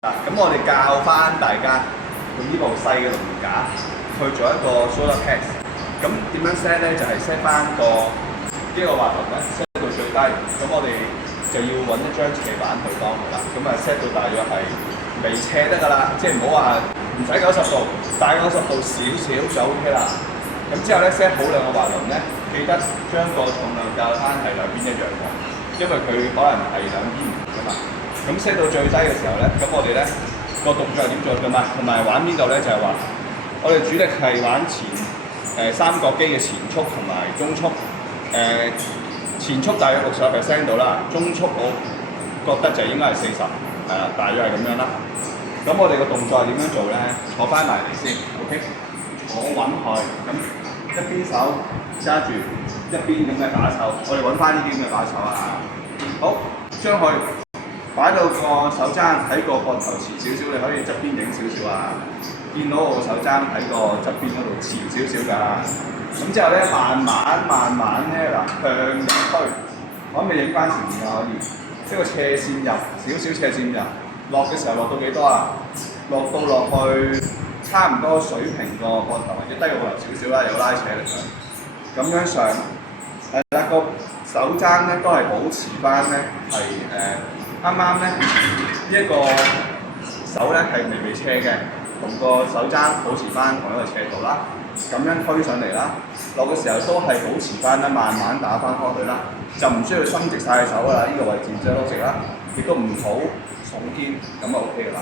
嗱，咁我哋教翻大家用呢部細嘅龍架去做一個 shoulder pads。咁點樣 set 咧？就係 set 翻個呢個滑輪咧 set 到最低。咁我哋就要揾一張斜板去當㗎啦。咁啊 set 到大約係微斜得㗎啦，即係唔好話唔使90度，大90度少少就 OK 啦。咁之後咧 set 好兩個滑輪咧，記得將個重量校翻係兩邊一樣嘅，因為佢可能係兩邊唔同㗎嘛。咁 set 到最低嘅時候咧，咁我哋咧個動作係點做㗎嘛？同埋玩邊度咧？就係話我哋主力係玩三角機嘅前速同埋中速。前速大約60% 度啦，中速我覺得就應該係40，係啦，大約係咁樣啦。咁我哋個動作係點樣做咧？坐翻埋嚟先 ，OK？ 我揾佢，咁一邊手揸住，一邊咁嘅把手，我哋揾翻呢啲咁嘅把手啊。好，將佢擺到個手踭喺個膊頭前少少，你可以側邊影少少啊。見到我個手踭喺個側邊嗰度前少少㗎。咁之後咧，慢慢咧嗱向入推，可唔可以影翻前面啊？可以，一個斜線入，少少斜線入，落嘅時候落到幾多啊？落去差唔多水平個膊頭，或者低個膊頭少少啦，有拉扯力量。咁樣上，係啦，個手踭咧都係保持翻咧係啱咧呢一個手咧係微斜嘅，同個手踭保持翻同一個斜度啦。咁樣推上嚟啦，落嘅時候都係保持翻啦，慢慢打翻開佢啦，就唔需要伸直晒手㗎啦，呢個位置最好直啦，亦都唔好聳肩，咁就 OK 㗎啦。